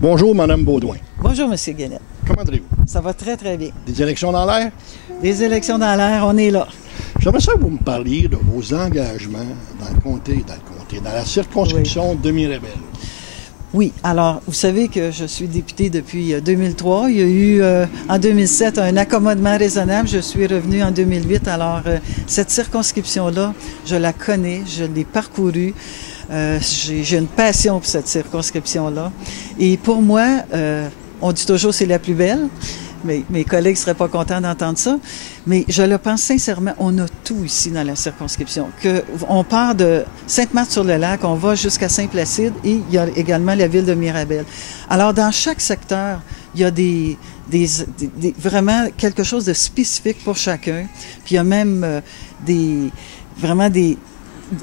Bonjour, Mme Baudouin. Bonjour, M. Guénette. Comment allez-vous? Ça va très, très bien. Des élections dans l'air? Les élections dans l'air, on est là. J'aimerais ça que vous me parliez de vos engagements dans le comté, dans la circonscription de Mirabel. Oui, alors, vous savez que je suis députée depuis 2003. Il y a eu, en 2007, un accommodement raisonnable. Je suis revenue en 2008. Alors, cette circonscription-là, je la connais, je l'ai parcourue. J'ai une passion pour cette circonscription-là. Et pour moi, on dit toujours c'est la plus belle. Mais mes collègues ne seraient pas contents d'entendre ça. Mais je le pense sincèrement, on a tout ici dans la circonscription. On part de Sainte-Marthe-sur-le-Lac, on va jusqu'à Saint-Placide et il y a également la ville de Mirabel. Alors, dans chaque secteur, il y a vraiment quelque chose de spécifique pour chacun. Puis il y a même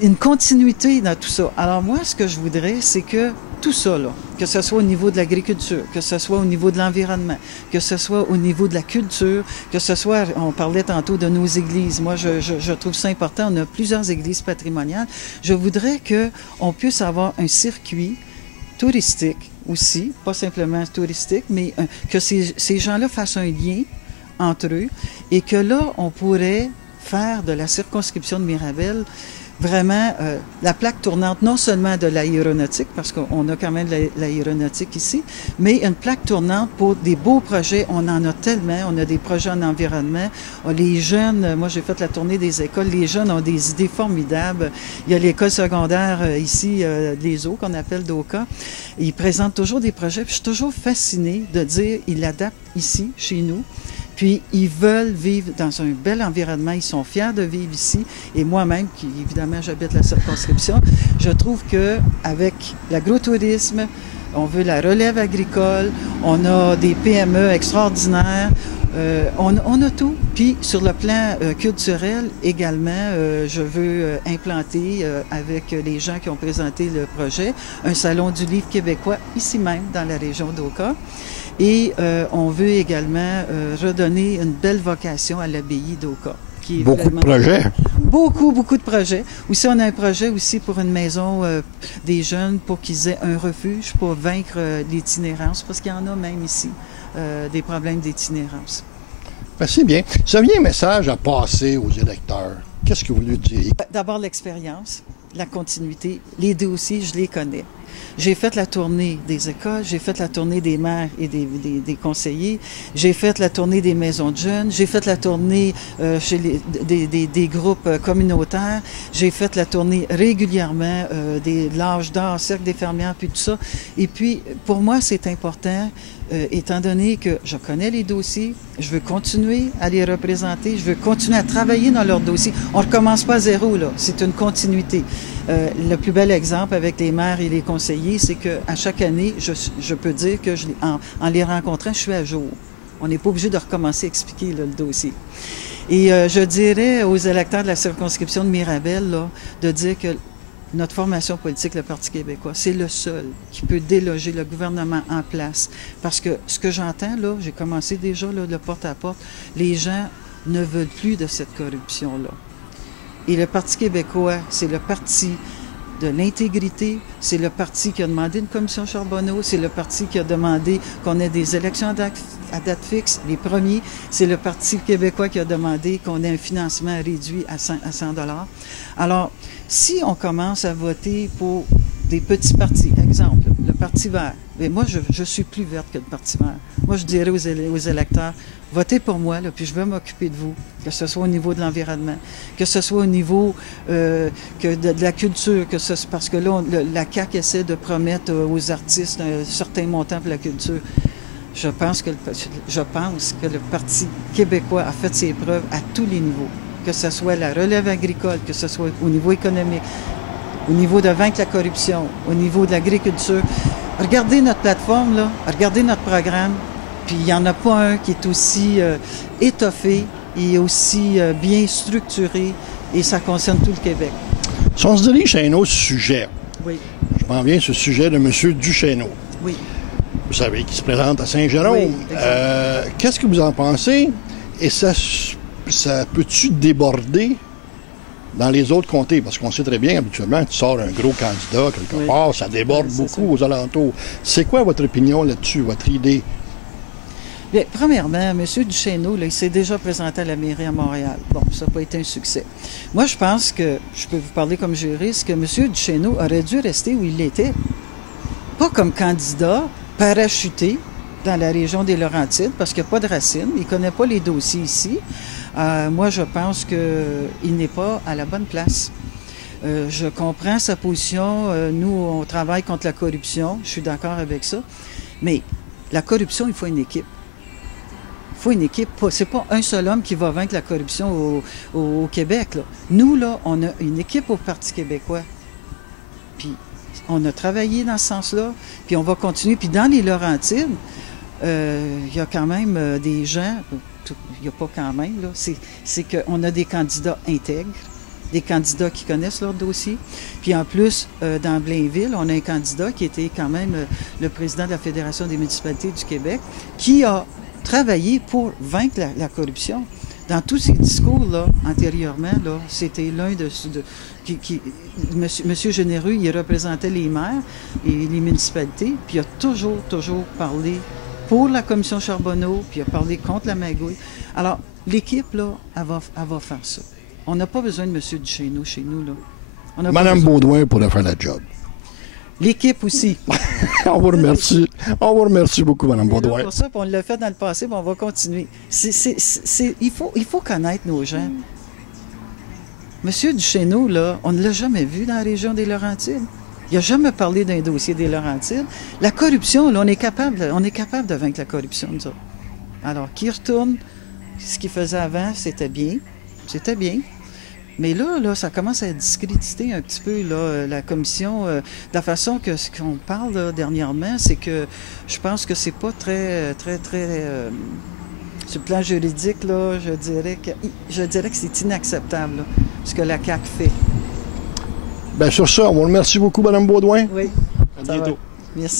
une continuité dans tout ça. Alors moi, ce que je voudrais, c'est que tout ça, là, que ce soit au niveau de l'agriculture, que ce soit au niveau de l'environnement, que ce soit au niveau de la culture, que ce soit, on parlait tantôt de nos églises. Moi, je trouve ça important. On a plusieurs églises patrimoniales. Je voudrais qu'on puisse avoir un circuit touristique aussi, pas simplement touristique, mais que ces gens-là fassent un lien entre eux et que là, on pourrait faire de la circonscription de Mirabel vraiment la plaque tournante, non seulement de l'aéronautique, parce qu'on a quand même de l'aéronautique ici, mais une plaque tournante pour des beaux projets. On en a tellement. On a des projets en environnement. Les jeunes, moi j'ai fait la tournée des écoles, les jeunes ont des idées formidables. Il y a l'école secondaire ici, les Eaux, qu'on appelle DOCA. Ils présentent toujours des projets. Puis je suis toujours fascinée de dire, ils l'adaptent ici, chez nous. Puis, ils veulent vivre dans un bel environnement. Ils sont fiers de vivre ici. Et moi-même, qui, évidemment, j'habite la circonscription, je trouve qu'avec l'agrotourisme, on veut la relève agricole, on a des PME extraordinaires, on a tout. Puis, sur le plan culturel, également, je veux implanter, avec les gens qui ont présenté le projet, un salon du livre québécois, ici même, dans la région d'Oka. Et on veut également redonner une belle vocation à l'abbaye d'Oka. Beaucoup de projets. Beaucoup de projets. Aussi, on a un projet aussi pour une maison des jeunes pour qu'ils aient un refuge pour vaincre l'itinérance, parce qu'il y en a même ici, des problèmes d'itinérance. C'est bien. Si vous aviez un message à passer aux électeurs, qu'est-ce que vous lui diriez? D'abord, l'expérience, la continuité. Les dossiers, je les connais. J'ai fait la tournée des écoles, j'ai fait la tournée des maires et des conseillers, j'ai fait la tournée des maisons de jeunes, j'ai fait la tournée chez des groupes communautaires, j'ai fait la tournée régulièrement de l'âge d'or, cercle des fermières, puis tout ça. Et puis, pour moi, c'est important, étant donné que je connais les dossiers, je veux continuer à les représenter, je veux continuer à travailler dans leurs dossiers. On ne recommence pas à zéro, là, c'est une continuité. Le plus bel exemple avec les maires et les conseillers, c'est qu'à chaque année, je peux dire que en les rencontrant, je suis à jour. On n'est pas obligé de recommencer à expliquer là, le dossier. Et je dirais aux électeurs de la circonscription de Mirabel là, de dire que notre formation politique, le Parti québécois, c'est le seul qui peut déloger le gouvernement en place. Parce que ce que j'entends, là, j'ai commencé déjà là, le porte-à-porte, les gens ne veulent plus de cette corruption-là. Et le Parti québécois, c'est le parti de l'intégrité, c'est le parti qui a demandé une commission Charbonneau, c'est le parti qui a demandé qu'on ait des élections à date fixe, les premiers, c'est le Parti québécois qui a demandé qu'on ait un financement réduit à 100 $. Alors, si on commence à voter pour des petits partis, exemple, le Parti vert, mais moi, je suis plus verte que le Parti vert. Moi, je dirais aux électeurs, votez pour moi, là, puis je vais m'occuper de vous, que ce soit au niveau de l'environnement, que ce soit au niveau de la culture, parce que là, la CAQ essaie de promettre aux artistes un certain montant pour la culture. Je pense que le Parti québécois a fait ses preuves à tous les niveaux, que ce soit la relève agricole, que ce soit au niveau économique, au niveau de vaincre la corruption, au niveau de l'agriculture. Regardez notre plateforme, là, regardez notre programme, puis il n'y en a pas un qui est aussi étoffé et aussi bien structuré, et ça concerne tout le Québec. Si on se dirige à un autre sujet, oui. Je m'en viens sur ce sujet de M. Duchesneau. Oui. Vous savez, qui se présente à Saint-Jérôme. Oui, qu'est-ce que vous en pensez? Et ça peut-tu déborder dans les autres comtés, parce qu'on sait très bien, habituellement, tu sors un gros candidat quelque part, ça déborde beaucoup aux alentours. C'est quoi votre opinion là-dessus, votre idée? Bien, premièrement, M. Duchesneau, là, il s'est déjà présenté à la mairie à Montréal. Bon, ça n'a pas été un succès. Moi, je pense que, je peux vous parler comme juriste, que M. Duchesneau aurait dû rester où il était. Pas comme candidat, parachuté dans la région des Laurentides, parce qu'il n'y a pas de racines, il ne connaît pas les dossiers ici. Moi, je pense qu'il n'est pas à la bonne place. Je comprends sa position. Nous, on travaille contre la corruption. Je suis d'accord avec ça. Mais la corruption, il faut une équipe. Il faut une équipe. C'est pas un seul homme qui va vaincre la corruption au Québec, là. Nous, là, on a une équipe au Parti québécois. Puis, on a travaillé dans ce sens-là. Puis, on va continuer. Puis, dans les Laurentides, il y a quand même des gens... Il n'y a pas quand même, là. C'est qu'on a des candidats intègres, des candidats qui connaissent leur dossier. Puis en plus, dans Blainville, on a un candidat qui était quand même le président de la Fédération des municipalités du Québec, qui a travaillé pour vaincre la corruption. Dans tous ses discours, là, antérieurement, là, c'était l'un Monsieur Généreux, il représentait les maires et les municipalités, puis il a toujours parlé pour la commission Charbonneau, puis il a parlé contre la magouille. Alors, l'équipe, là, elle va faire ça. On n'a pas besoin de M. Duchesneau chez nous, là. Mme Beaudoin pourrait faire la job. L'équipe aussi. On vous remercie. On vous remercie beaucoup, Mme Beaudoin. Pour ça, on l'a fait dans le passé, puis on va continuer. Il faut connaître nos gens. M. Duchesneau, là, on ne l'a jamais vu dans la région des Laurentides. Il n'a jamais parlé d'un dossier des Laurentides. La corruption, là, on est capable de vaincre la corruption, nous autres. Alors, qu'il retourne, ce qu'il faisait avant, c'était bien. C'était bien. Mais là, ça commence à discréditer un petit peu là, la commission. De la façon que ce qu'on parle là, dernièrement, c'est que je pense que c'est pas très sur le plan juridique, là, je dirais que c'est inacceptable, là, ce que la CAQ fait. Bien, sur ça, on vous remercie beaucoup, Mme Beaudoin. Oui. À bientôt.